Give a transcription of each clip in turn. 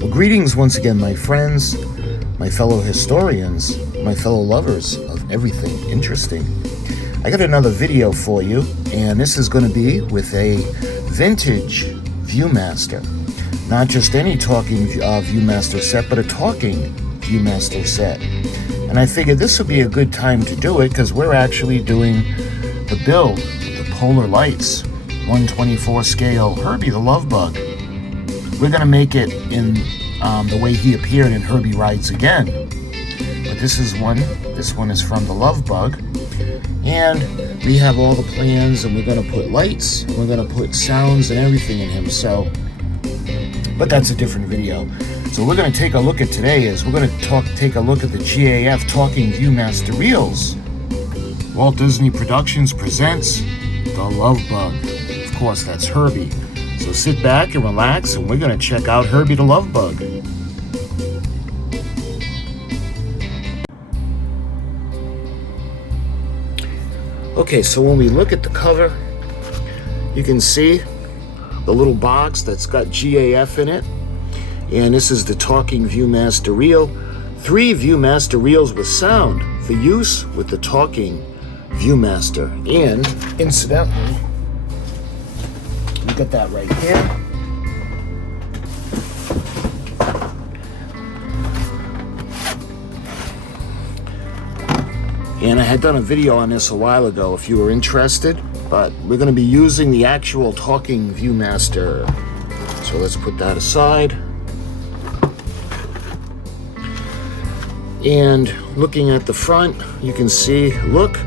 Well, greetings once again, my friends, my fellow historians, my fellow lovers of everything interesting. I got another video for you, and this is going to be with a vintage Viewmaster. Not just any talking Viewmaster set, but a talking Viewmaster set. And I figured this would be a good time to do it because we're actually doing the build with the Polar Lights 1/24 scale Herbie the Love Bug. We're going to make it in the way he appeared in Herbie Rides Again. But this one is from the Love Bug. And we have all the plans, and we're going to put lights, and we're going to put sounds and everything in him. But that's a different video. So we're going to take a look at today is we're going to take a look at the GAF Talking Viewmaster Reels. Walt Disney Productions presents The Love Bug. Of course, that's Herbie. So sit back and relax, and we're going to check out Herbie the Love Bug. Okay, so when we look at the cover, you can see the little box that's got GAF in it. And this is the Talking Viewmaster Reel. 3 Viewmaster Reels with sound for use with the Talking Viewmaster. And incidentally, we got that right here. And I had done a video on this a while ago if you were interested, but we're going to be using the actual Talking Viewmaster. So let's put that aside. And looking at the front, you can see, look,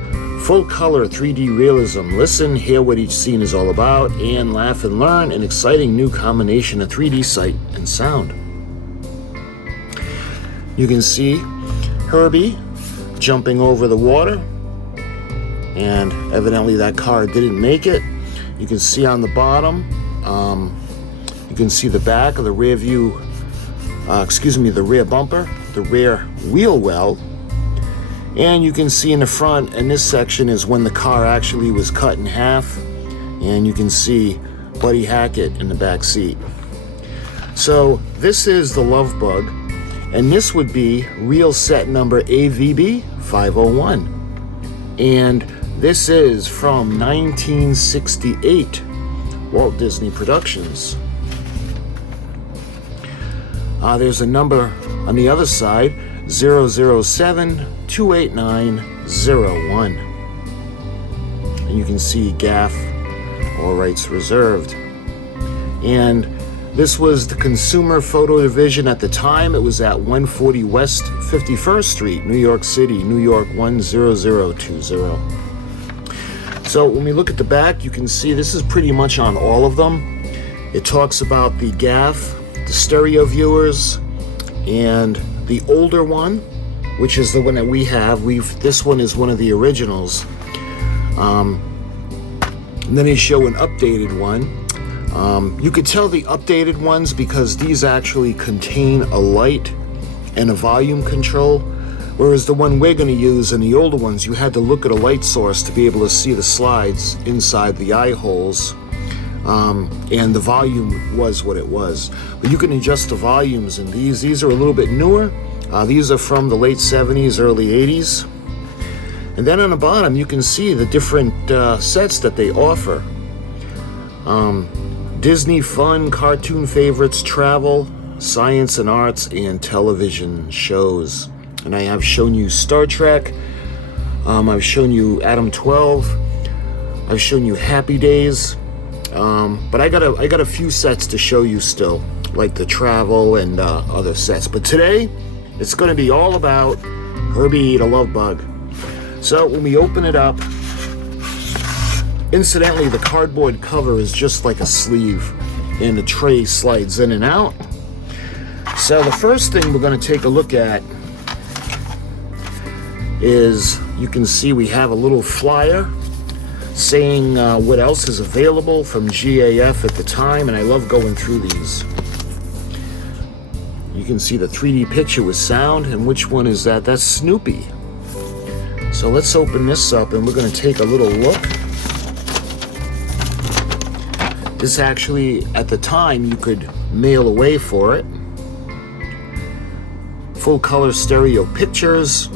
full color 3D realism. Listen, hear what each scene is all about, and laugh and learn an exciting new combination of 3D sight and sound. You can see Herbie jumping over the water, and evidently that car didn't make it. You can see on the bottom, you can see the back of the rear view, the rear bumper, the rear wheel well, and you can see in the front, and this section is when the car actually was cut in half, and you can see Buddy Hackett in the back seat. So this is the Love Bug, and this would be reel set number AVB 501, and this is from 1968 Walt Disney Productions. There's a number on the other side, 007-289-01. And you can see GAF, all rights reserved. And this was the Consumer Photo Division at the time. It was at 140 West 51st Street, New York City, New York 10020. So when we look at the back, you can see this is pretty much on all of them. It talks about the GAF, the stereo viewers, and the older one, which is the one that we have. This one is one of the originals. And then they show an updated one. You could tell the updated ones because these actually contain a light and a volume control, whereas the one we're going to use and the older ones, you had to look at a light source to be able to see the slides inside the eye holes. And the volume was what it was. But you can adjust the volumes in these. These are a little bit newer. These are from the late 70s, early 80s. And then on the bottom, you can see the different sets that they offer. Disney fun, cartoon favorites, travel, science and arts, and television shows. And I have shown you Star Trek. I've shown you Adam 12. I've shown you Happy Days. But I got a few sets to show you still, like the travel and other sets. But today, it's going to be all about Herbie the Love Bug. So when we open it up, incidentally, the cardboard cover is just like a sleeve, and the tray slides in and out. So the first thing we're going to take a look at is, you can see we have a little flyer saying what else is available from GAF at the time, and I love going through these. You can see the 3D picture with sound, and which one is that? That's Snoopy. So let's open this up, and we're going to take a little look. This actually, at the time, you could mail away for it. full color stereo pictures,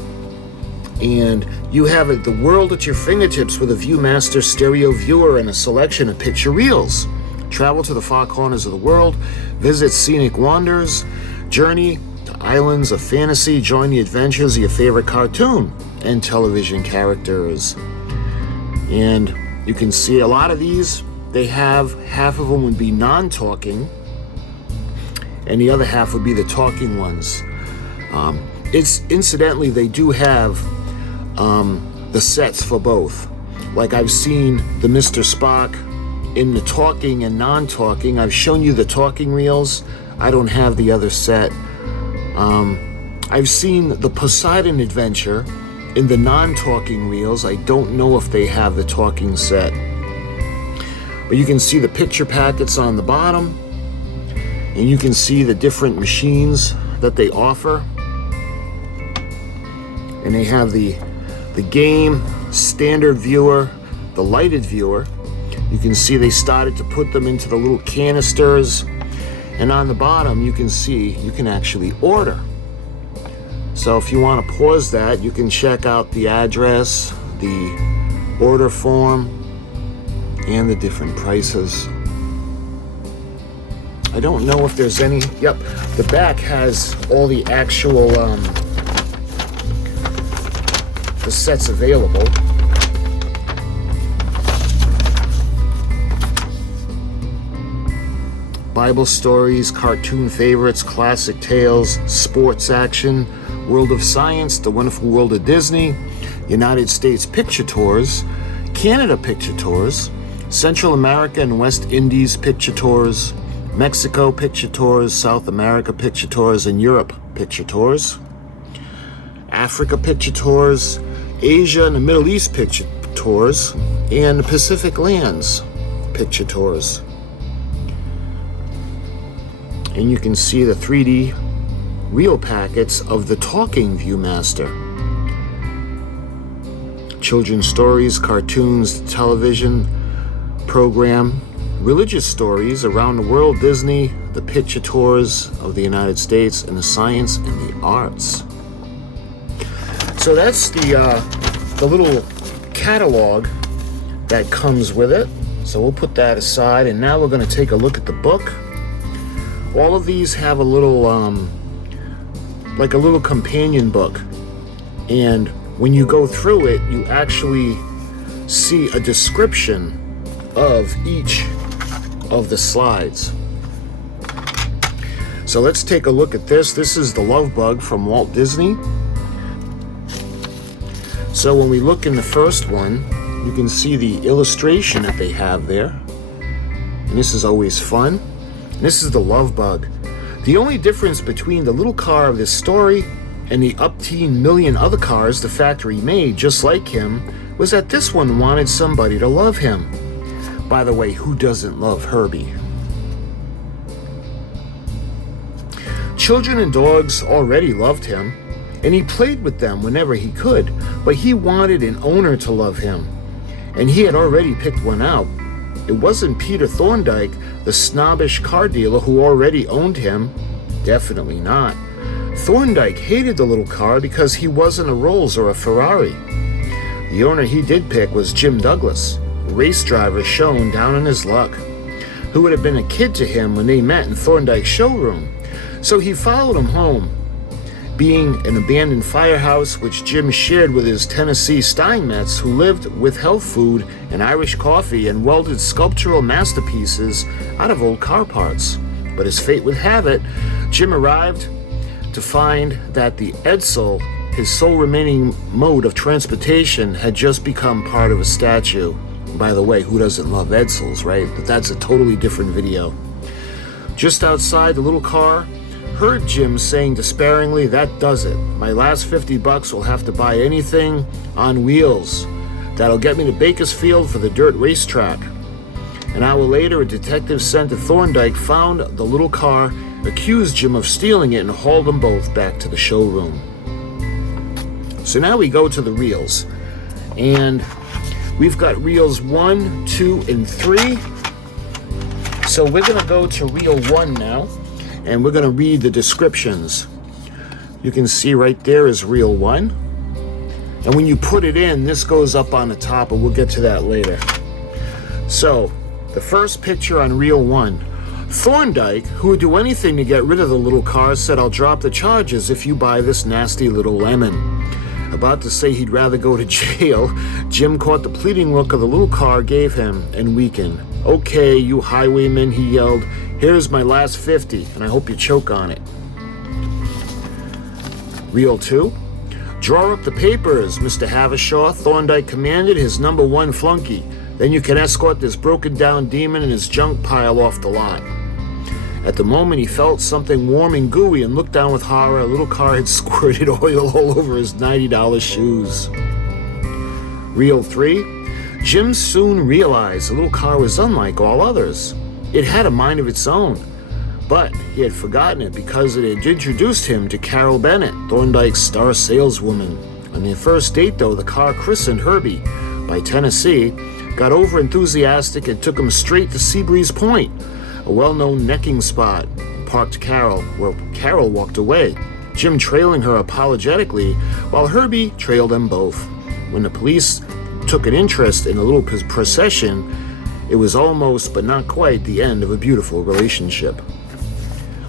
and you have the world at your fingertips with a Viewmaster stereo viewer and a selection of picture reels. Travel to the far corners of the world, visit scenic wonders, journey to islands of fantasy, join the adventures of your favorite cartoon and television characters. And you can see a lot of these, they have, half of them would be non-talking, and the other half would be the talking ones. Incidentally, they do have the sets for both. Like I've seen the Mr. Spock in the talking and non-talking. I've shown you the talking reels. I don't have the other set. I've seen the Poseidon Adventure in the non-talking reels. I don't know if they have the talking set. But you can see the picture packets on the bottom, and you can see the different machines that they offer. And they have the game, standard viewer, the lighted viewer. You can see they started to put them into the little canisters. And on the bottom, you can see you can actually order. So if you want to pause that, you can check out the address, the order form, and the different prices. I don't know if there's any. Yep, the back has all the actual the sets available. Bible stories, cartoon favorites, classic tales, sports action, World of Science, The Wonderful World of Disney, United States Picture Tours, Canada Picture Tours, Central America and West Indies Picture Tours, Mexico Picture Tours, South America Picture Tours, and Europe Picture Tours, Africa Picture Tours, Asia and the Middle East Picture Tours, and the Pacific Lands Picture Tours. And you can see the 3D reel packets of the talking Viewmaster. Children's stories, cartoons, television program, religious stories around the world, Disney, the picture tours of the United States, and the science and the arts. So that's the little catalog that comes with it. So we'll put that aside, and now we're going to take a look at the book. All of these have a little, like a little companion book. And when you go through it, you actually see a description of each of the slides. So let's take a look at this. This is The Love Bug from Walt Disney. So when we look in the first one, you can see the illustration that they have there. And this is always fun. This is the Love Bug. The only difference between the little car of this story and the upteen million other cars the factory made just like him was that this one wanted somebody to love him. By the way, who doesn't love Herbie? Children and dogs already loved him, and he played with them whenever he could, but he wanted an owner to love him, and he had already picked one out. It wasn't Peter Thorndike, the snobbish car dealer who already owned him. Definitely not. Thorndike hated the little car because he wasn't a Rolls or a Ferrari. The owner he did pick was Jim Douglas, a race driver shown down on his luck, who would have been a kid to him when they met in Thorndike's showroom. So he followed him home. Being an abandoned firehouse which Jim shared with his Tennessee Steinmetz, who lived with health food and Irish coffee and welded sculptural masterpieces out of old car parts. But as fate would have it, Jim arrived to find that the Edsel, his sole remaining mode of transportation, had just become part of a statue. By the way, who doesn't love Edsels, right? But that's a totally different video. Just outside, the little car heard Jim saying despairingly, "That does it. My last $50 will have to buy anything on wheels that'll get me to Bakersfield for the dirt racetrack." An hour later, a detective sent to Thorndike found the little car, accused Jim of stealing it, and hauled them both back to the showroom. So now we go to the reels. And we've got reels 1, 2, and 3. So we're going to go to reel 1 now. And we're going to read the descriptions. you can see right there is reel 1. And when you put it in, this goes up on the top, and we'll get to that later. So, the first picture on reel 1. Thorndyke, who would do anything to get rid of the little car, said, "I'll drop the charges if you buy this nasty little lemon." About to say he'd rather go to jail, Jim caught the pleading look of the little car gave him and weakened. "Okay, you highwayman," he yelled. "Here's my last 50, and I hope you choke on it." Reel 2. "Draw up the papers, Mr. Havishaw," Thorndyke commanded his number 1 flunky. "Then you can escort this broken-down demon and his junk pile off the lot." At the moment, he felt something warm and gooey and looked down with horror. A little car had squirted oil all over his $90 shoes. Reel 3. Jim soon realized the little car was unlike all others. It had a mind of its own, but he had forgotten it because it had introduced him to Carol Bennett, Thorndyke's star saleswoman. On their first date, though, the car, christened Herbie by Tennessee, got over-enthusiastic and took him straight to Seabreeze Point, a well-known necking spot. Parked Carol, where Carol walked away, Jim trailing her apologetically, while Herbie trailed them both. When the police took an interest in the little procession, it was almost, but not quite, the end of a beautiful relationship.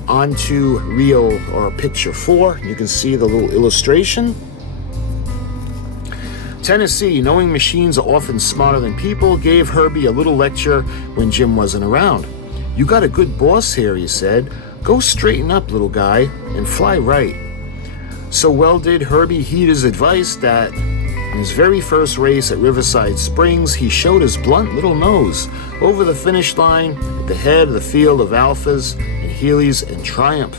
On to reel, or picture 4. You can see the little illustration. Tennessee, knowing machines are often smarter than people, gave Herbie a little lecture when Jim wasn't around. "You got a good boss here," he said. "Go straighten up, little guy, and fly right." So well did Herbie heed his advice that in his very first race at Riverside Springs, he showed his blunt little nose over the finish line at the head of the field of Alphas and Healey's in triumph.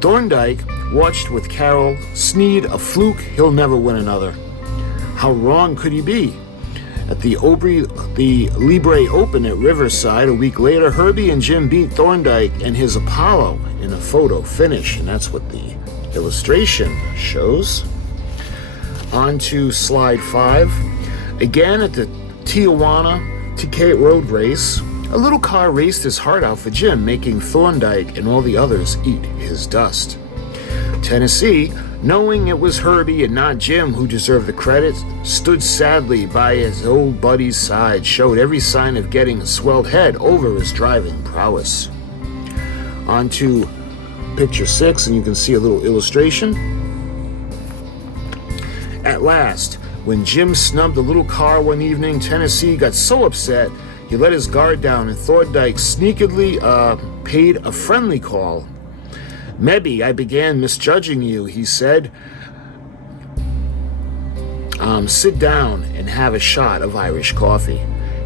Thorndyke watched with Carol, sneered, "A fluke, he'll never win another." How wrong could he be? At the Libre Open at Riverside a week later, Herbie and Jim beat Thorndyke and his Apollo in a photo finish, and that's what the illustration shows. On to slide 5. Again at the Tijuana TK Road Race, a little car raced his heart out for Jim, making Thorndyke and all the others eat his dust. Tennessee, knowing it was Herbie and not Jim who deserved the credit, stood sadly by his old buddy's side, showed every sign of getting a swelled head over his driving prowess. On to picture 6, and you can see a little illustration. At last, when Jim snubbed the little car one evening, Tennessee got so upset he let his guard down, and Thorndyke sneakily paid a friendly call. "Maybe I began misjudging you," he said. "Sit down and have a shot of Irish coffee."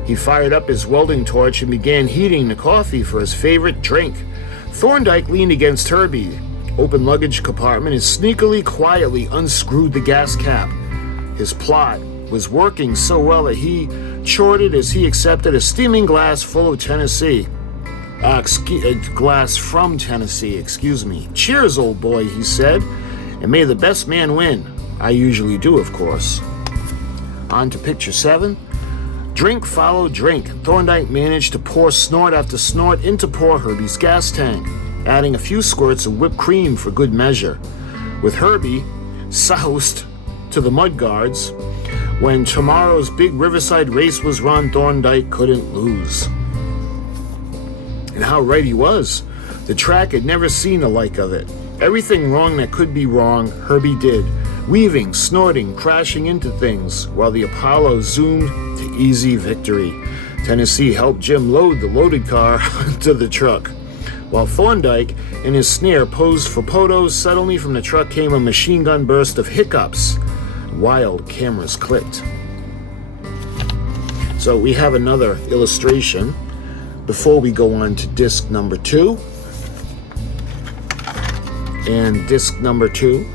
He fired up his welding torch and began heating the coffee for his favorite drink. Thorndyke leaned against Herbie, open luggage compartment, and sneakily, quietly unscrewed the gas cap. His plot was working so well that he chortled as he accepted a steaming glass full of Tennessee. A glass from Tennessee, excuse me. "Cheers, old boy," he said, "and may the best man win." I usually do, of course. On to picture 7. Drink followed drink. Thorndyke managed to pour snort after snort into poor Herbie's gas tank, adding a few squirts of whipped cream for good measure. With Herbie soused to the mudguards, when tomorrow's big Riverside race was run, Thorndyke couldn't lose. And how right he was. The track had never seen the like of it. Everything wrong that could be wrong, Herbie did, weaving, snorting, crashing into things, while the Apollo zoomed to easy victory. Tennessee helped Jim load the loaded car into the truck. While Thorndyke and his snare posed for photos, suddenly from the truck came a machine gun burst of hiccups. Wild cameras clicked. So we have another illustration before we go on to disc number 2. And disc number 2.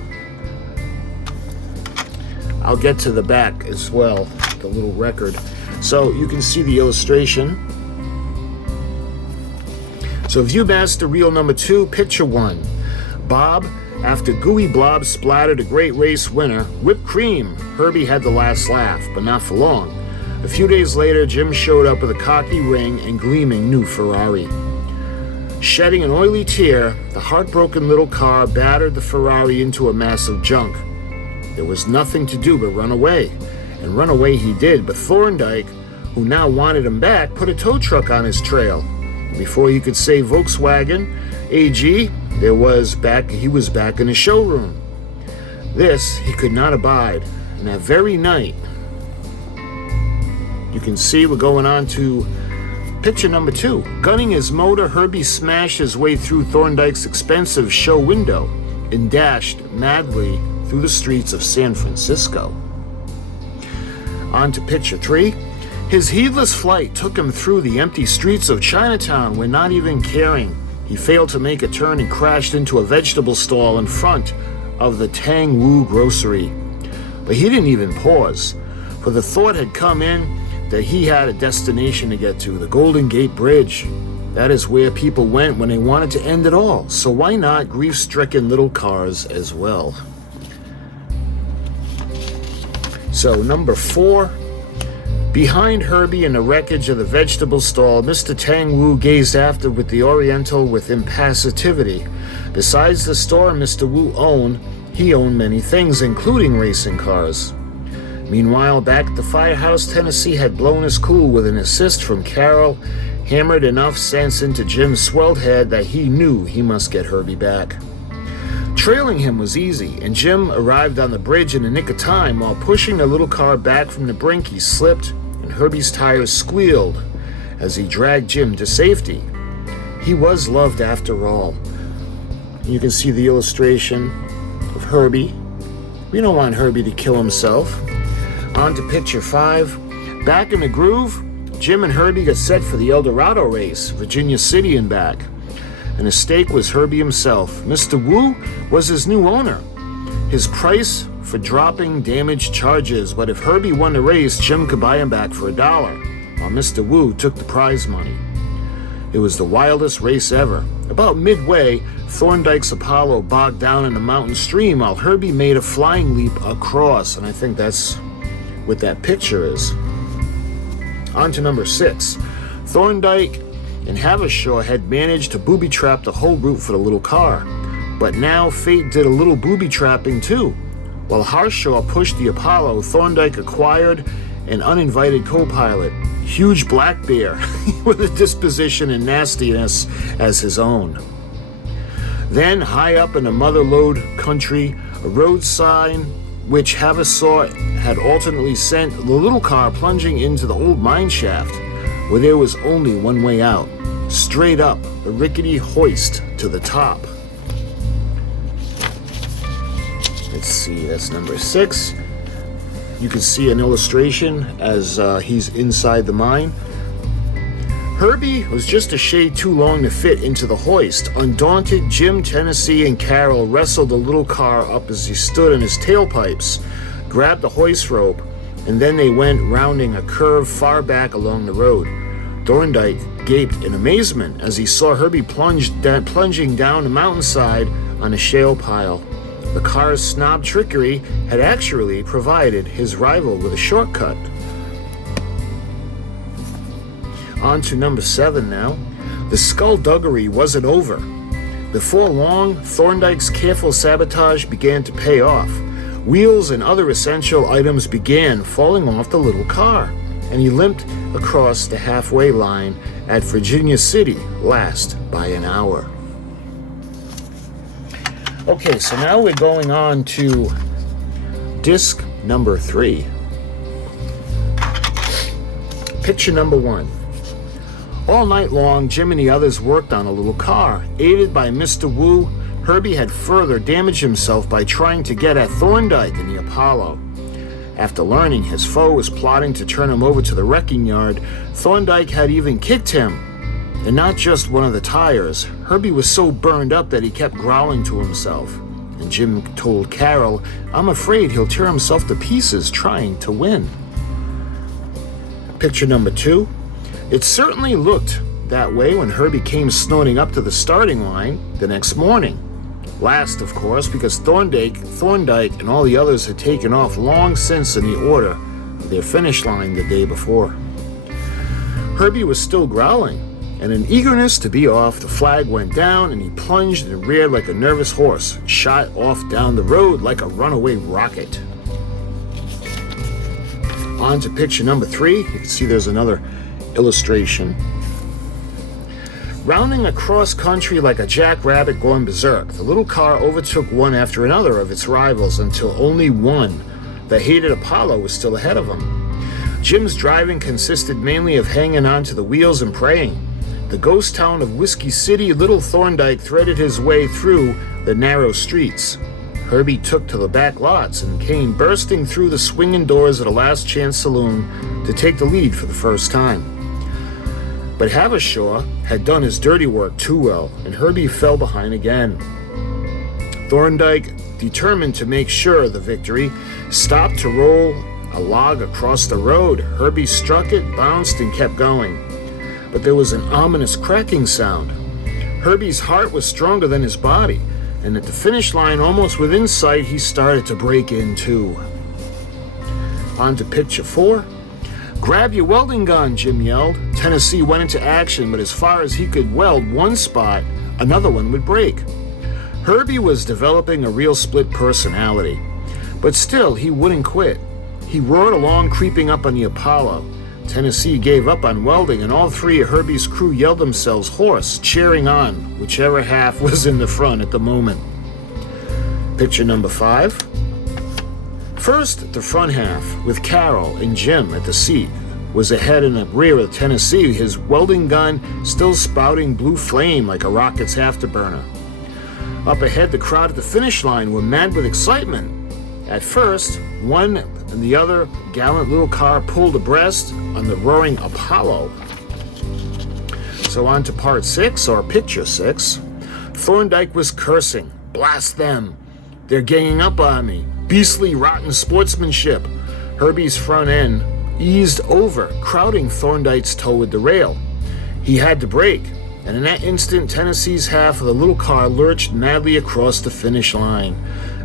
I'll get to the back as well, the little record. So you can see the illustration. So Viewmaster reel number 2, picture 1. Bob, after Gooey Blob splattered a great race winner, whipped cream. Herbie had the last laugh, but not for long. A few days later, Jim showed up with a cocky ring and gleaming new Ferrari. Shedding an oily tear, the heartbroken little car battered the Ferrari into a mass of junk. There was nothing to do but run away. And run away he did, but Thorndike, who now wanted him back, put a tow truck on his trail. And before he could say Volkswagen AG, he was back in the showroom. This he could not abide. And that very night, you can see we're going on to picture number 2. Gunning his motor, Herbie smashed his way through Thorndike's expensive show window and dashed madly through the streets of San Francisco. On to picture 3. His heedless flight took him through the empty streets of Chinatown where, not even caring, he failed to make a turn and crashed into a vegetable stall in front of the Tang Wu grocery. But he didn't even pause, for the thought had come in that he had a destination to get to, the Golden Gate Bridge. That is where people went when they wanted to end it all. So why not grief-stricken little cars as well? So number 4. Behind Herbie in the wreckage of the vegetable stall, Mr. Tang Wu gazed after with the Oriental with impassivity. Besides the store Mr. Wu owned, he owned many things, including racing cars. Meanwhile, back at the firehouse, Tennessee had blown his cool with an assist from Carol, hammered enough sense into Jim's swelled head that he knew he must get Herbie back. Trailing him was easy, and Jim arrived on the bridge in the nick of time. While pushing the little car back from the brink, he slipped, and Herbie's tires squealed as he dragged Jim to safety. He was loved after all. You can see the illustration of Herbie. We don't want Herbie to kill himself. On to picture 5. Back in the groove, Jim and Herbie got set for the El Dorado race, Virginia City and back. And the stake was Herbie himself. Mr. Wu was his new owner. His price for dropping damaged charges, but if Herbie won the race, Jim could buy him back for $1, while Mr. Wu took the prize money. It was the wildest race ever. About midway, Thorndike's Apollo bogged down in a mountain stream while Herbie made a flying leap across, and I think that's what that picture is. On to number 6. Thorndike and Havishore had managed to booby-trap the whole route for the little car, but now fate did a little booby-trapping too. While Harshaw pushed the Apollo, Thorndike acquired an uninvited co-pilot, huge black bear with a disposition and nastiness as his own. Then, high up in the mother-lode country, a road sign which Havishore had alternately sent the little car plunging into the old mine shaft, where there was only one way out, straight up a rickety hoist to the top. Let's see, that's number 6. You can see an illustration as he's inside the mine. Herbie was just a shade too long to fit into the hoist. Undaunted, Jim, Tennessee, and Carol wrestled the little car up as he stood in his tailpipes, grabbed the hoist rope, and then they went rounding a curve far back along the road. Thorndike gaped in amazement as he saw Herbie plunging down the mountainside on a shale pile. The car's snob trickery had actually provided his rival with a shortcut. On to number 7 now. The skullduggery wasn't over. Before long, Thorndike's careful sabotage began to pay off. Wheels and other essential items began falling off the little car, and he limped across the halfway line at Virginia City, last by an hour. Okay, so now we're going on to disc number 3. Picture number 1. All night long, Jim and the others worked on a little car. Aided by Mr. Wu, Herbie had further damaged himself by trying to get at Thorndike in the Apollo. After learning his foe was plotting to turn him over to the wrecking yard, Thorndike had even kicked him. And not just one of the tires. Herbie was so burned up that he kept growling to himself. And Jim told Carol, "I'm afraid he'll tear himself to pieces trying to win." Picture number 2. It certainly looked that way when Herbie came snorting up to the starting line the next morning. Last, of course, because Thorndike, and all the others had taken off long since in the order of their finish line the day before. Herbie was still growling, and in eagerness to be off, the flag went down and he plunged and reared like a nervous horse, shot off down the road like a runaway rocket. On to picture number 3. You can see there's another illustration. Rounding across country like a jackrabbit going berserk, the little car overtook one after another of its rivals until only one, the hated Apollo, was still ahead of him. Jim's driving consisted mainly of hanging on to the wheels and praying. The ghost town of Whiskey City, little Thorndike threaded his way through the narrow streets. Herbie took to the back lots and came bursting through the swinging doors of the Last Chance Saloon to take the lead for the first time. But Havershaw had done his dirty work too well, and Herbie fell behind again. Thorndike, determined to make sure of the victory, stopped to roll a log across the road. Herbie struck it, bounced, and kept going. But there was an ominous cracking sound. Herbie's heart was stronger than his body, and at the finish line, almost within sight, he started to break in too. On to picture 4. "Grab your welding gun," Jim yelled. Tennessee went into action, but as far as he could weld one spot, another one would break. Herbie was developing a real split personality, but still he wouldn't quit. He roared along, creeping up on the Apollo. Tennessee gave up on welding, and all 3 of Herbie's crew yelled themselves hoarse, cheering on whichever half was in the front at the moment. Picture number 5. First, the front half, with Carol and Jim at the seat, was ahead and at rear of Tennessee, his welding gun still spouting blue flame like a rocket's afterburner. Up ahead, the crowd at the finish line were mad with excitement. At first, one and the other gallant little car pulled abreast on the roaring Apollo. So on to part 6, or picture 6. Thorndike was cursing. "Blast them! They're ganging up on me. Beastly, rotten sportsmanship." Herbie's front end eased over, crowding Thorndike's toward the rail. He had to brake, and in that instant, Tennessee's half of the little car lurched madly across the finish line.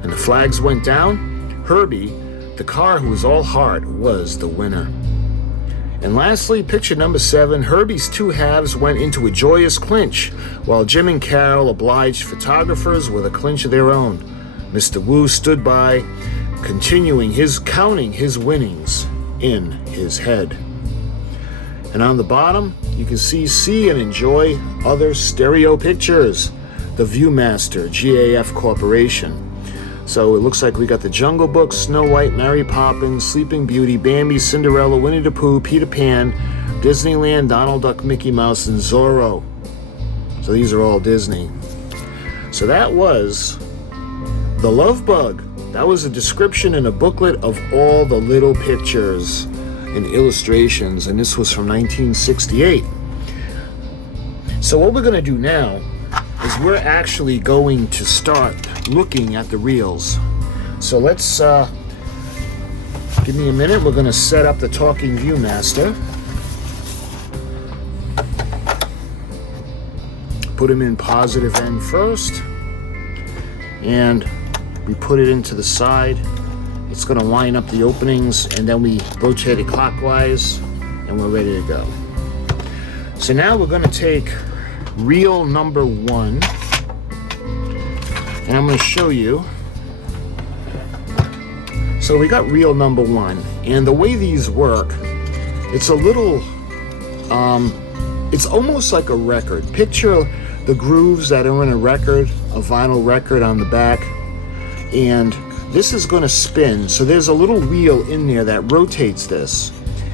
And the flags went down. Herbie, the car who was all heart, was the winner. And lastly, picture number 7, Herbie's 2 halves went into a joyous clinch, while Jim and Carol obliged photographers with a clinch of their own. Mr. Wu stood by, counting his winnings in his head. And on the bottom, you can see and enjoy other stereo pictures. The Viewmaster, GAF Corporation. So it looks like we got the Jungle Book, Snow White, Mary Poppins, Sleeping Beauty, Bambi, Cinderella, Winnie the Pooh, Peter Pan, Disneyland, Donald Duck, Mickey Mouse, and Zorro. So these are all Disney. So that was The Love Bug. That was a description in a booklet of all the little pictures and illustrations, and this was from 1968. So what we're going to do now is we're actually going to start looking at the reels. So let's give me a minute. We're going to set up the talking Viewmaster. Put him in positive end first, and we put it into the side. It's going to line up the openings, and then we rotate it clockwise, and we're ready to go. So now we're going to take reel number 1, and I'm going to show you. So we got reel number 1, and the way these work, it's a little, it's almost like a record. Picture the grooves that are in a record, a vinyl record on the back, and this is going to spin. So there's a little wheel in there that rotates this,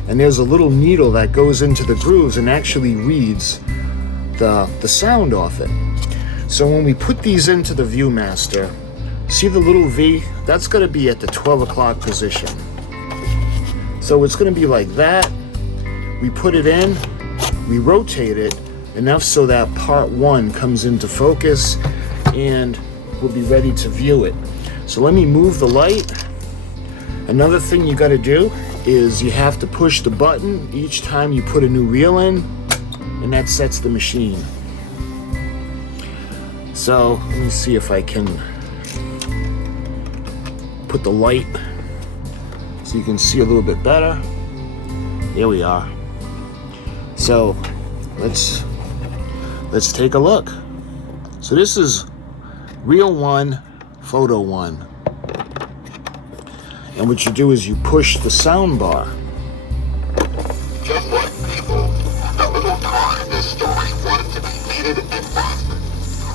and there's a little needle that goes into the grooves and actually reads the sound off it. So when we put these into the Viewmaster, see the little V? That's going to be at the 12 o'clock position. So it's going to be like that. We put it in, we rotate it enough so that part 1 comes into focus, and we'll be ready to view it. So let me move the light. Another thing you got to do is you have to push the button each time you put a new reel in, and that sets the machine. So let me see if I can put the light so you can see a little bit better. There we are. So let's Let's take a look. So this is reel 1, photo 1. And what you do is you push the sound bar. Just like people, a little car in this story wanted to be needed and prospered.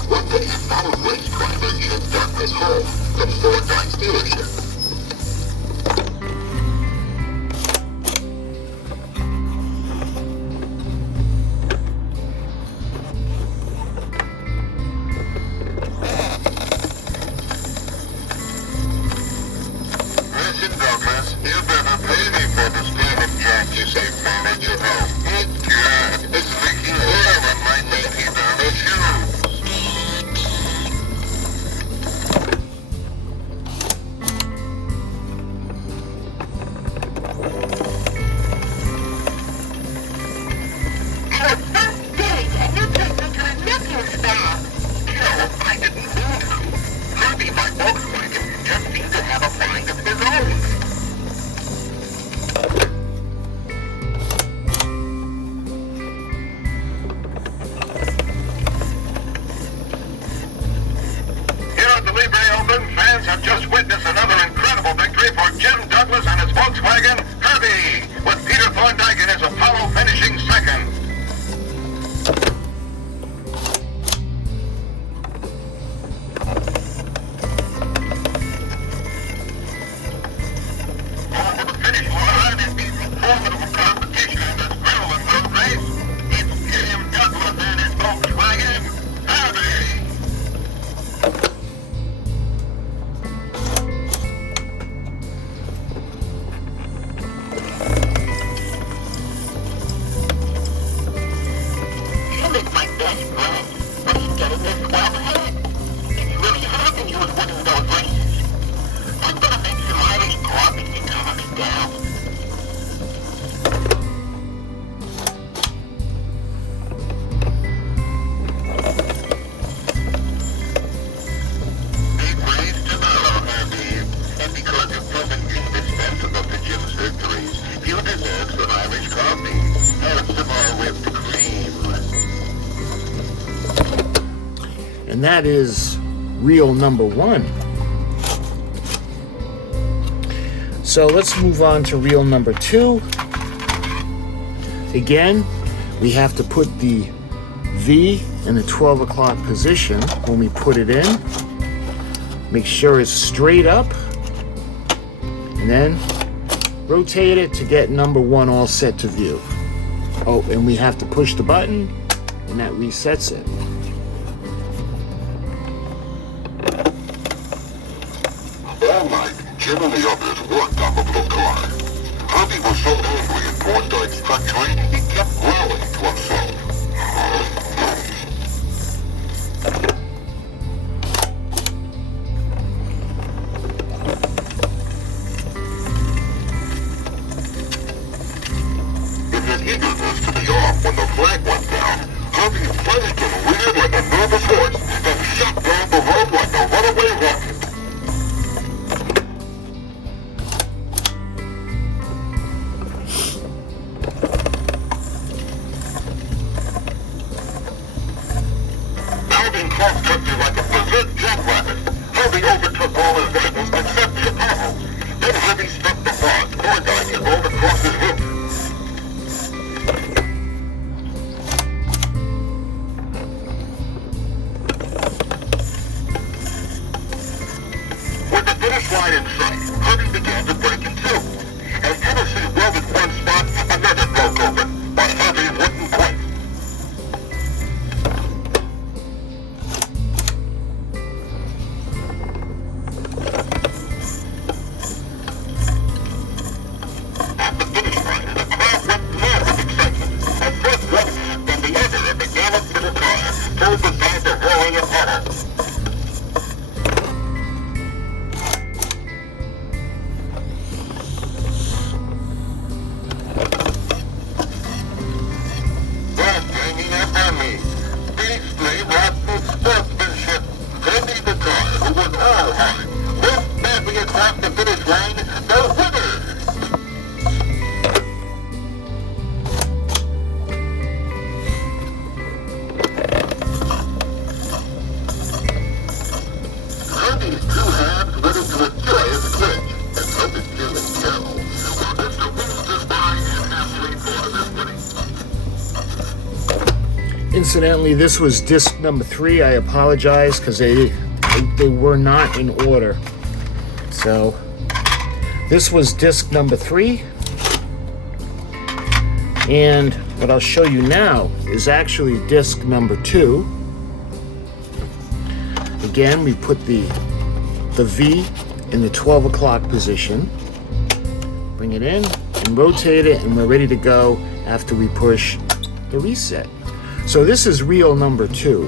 One day he followed race driver Jim Douglas home from Ford Dykes dealership. Listen, Douglas, you better pay me for this planet jack you saved from at your home. Oh, God, it's leaking oil on my $90 shoes. I didn't mean to. Herbie, my Volkswagen, just seemed to have a mind of his own. Here at the Libre Open, fans have just witnessed another incredible victory for Jim Douglas and his Volkswagen Herbie, with Peter Thorndike and his Apollo finishing second. Over the finish line and beating formidable competition in this thrilling road race, it's Jim Douglas and his Volkswagen Herbie. Jim is my best friend, but he's getting this well ahead. It's really hard when you was winning those races. I'm gonna make some Irish coffee to calm me down. Big race tomorrow, Herbie. And because you've proven indispensable to Jim's victories, you deserve some Irish coffee. Have some more whipped cream. And that is reel number 1. So let's move on to reel number 2. Again, we have to put the V in the 12 o'clock position when we put it in. Make sure it's straight up. And then rotate it to get number 1 all set to view. Oh, and we have to push the button, and that resets it. All night, Jim and the others worked on the little car. Herbie was so angry at Thorndyke's treachery, he kept growling to himself. In his eagerness to be off when the flag went down, Herbie fled and reared like a nervous horse and shot down the road like a runaway rocket. Alvin cross country like a berserk jackrabbit. Herbie overtook all his rivals except the Apollo. Then Herbie struck the frog. Thorndike and rolled across his roof. With the finish line in sight, Herbie began to break in two. As Tennessee welded one spot, another broke open, but Herbie wouldn't quit. Incidentally, this was disc number 3. I apologize because they were not in order. So this was disc number 3. And what I'll show you now is actually disc number 2. Again, we put the V in the 12 o'clock position. Bring it in and rotate it, and we're ready to go after we push the reset. So this is reel number 2.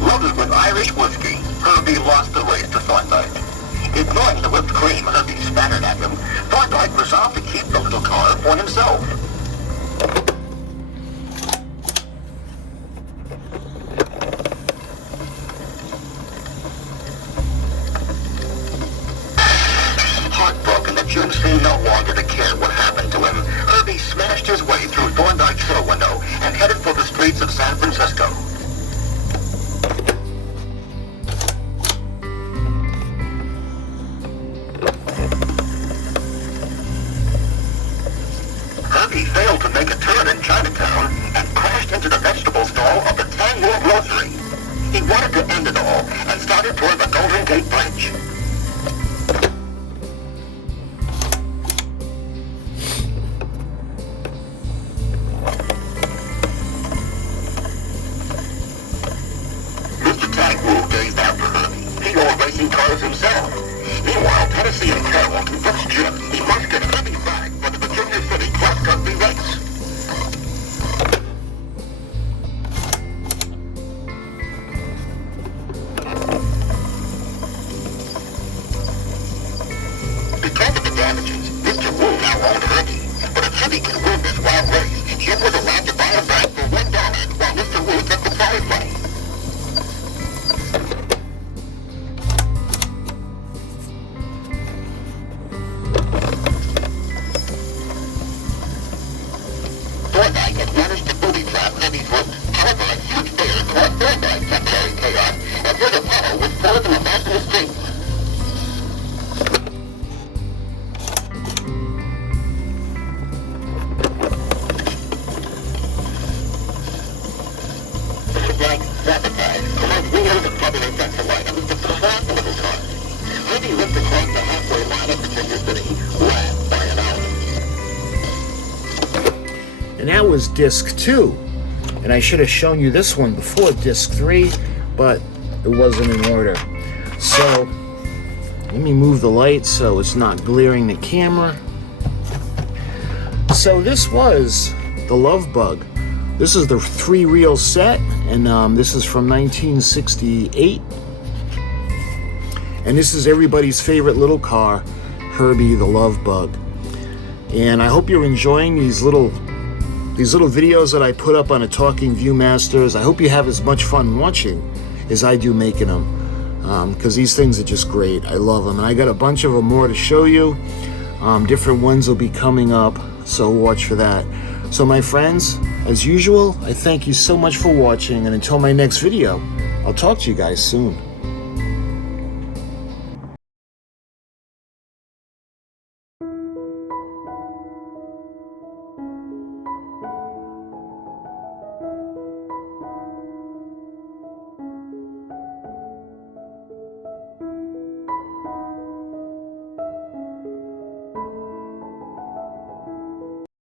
Loaded with Irish whiskey, Herbie lost the race to Thorndyke. Ignoring the whipped cream Herbie spattered at him, Thorndyke resolved to keep the little car for himself. Heartbroken that Jim seemed no longer to care what happened to him, Herbie smashed his way through Thorndyke's show window and headed for the streets of San Francisco. Herbie failed to make a turn in Chinatown and crashed into the vegetable stall of the Tangwell Grocery. He wanted to end it all and started toward the Golden Gate Bridge. Mr. Tangwell gazed after Herbie. He owned racing cars himself. Meanwhile, Tennessee and Carroll convinced Jim he must get Herbie back for the Virginia City cross-country race. Because of the damages, Mr. Wu now owned Herbie. But if Herbie could win this wild race, Jim was allowed to buy him back for $1 while Mr. Wu took the prize money. Thorndyke had managed to booby trap Herbie's route. However, a huge bear caused Thorndyke temporary chaos, and his Apollo was forced to abandon the street. Thorndyke sabotaged, caused wheels of trouble and sent to light, and was to surprise the little car. Herbie lived across the halfway line of Virginia City, last by an hour. And that was disc 2. And I should have shown you this one before disc 3, but it wasn't in order. So let me move the light so it's not glaring the camera. So this was the Love Bug. This is the 3-reel set, and this is from 1968. And this is everybody's favorite little car, Herbie the Love Bug. And I hope you're enjoying these little videos that I put up on a Talking Viewmasters. I hope you have as much fun watching as I do making them, because these things are just great. I love them, and I got a bunch of them more to show you. Different ones will be coming up, so watch for that. So my friends, as usual, I thank you so much for watching, and until my next video, I'll talk to you guys soon.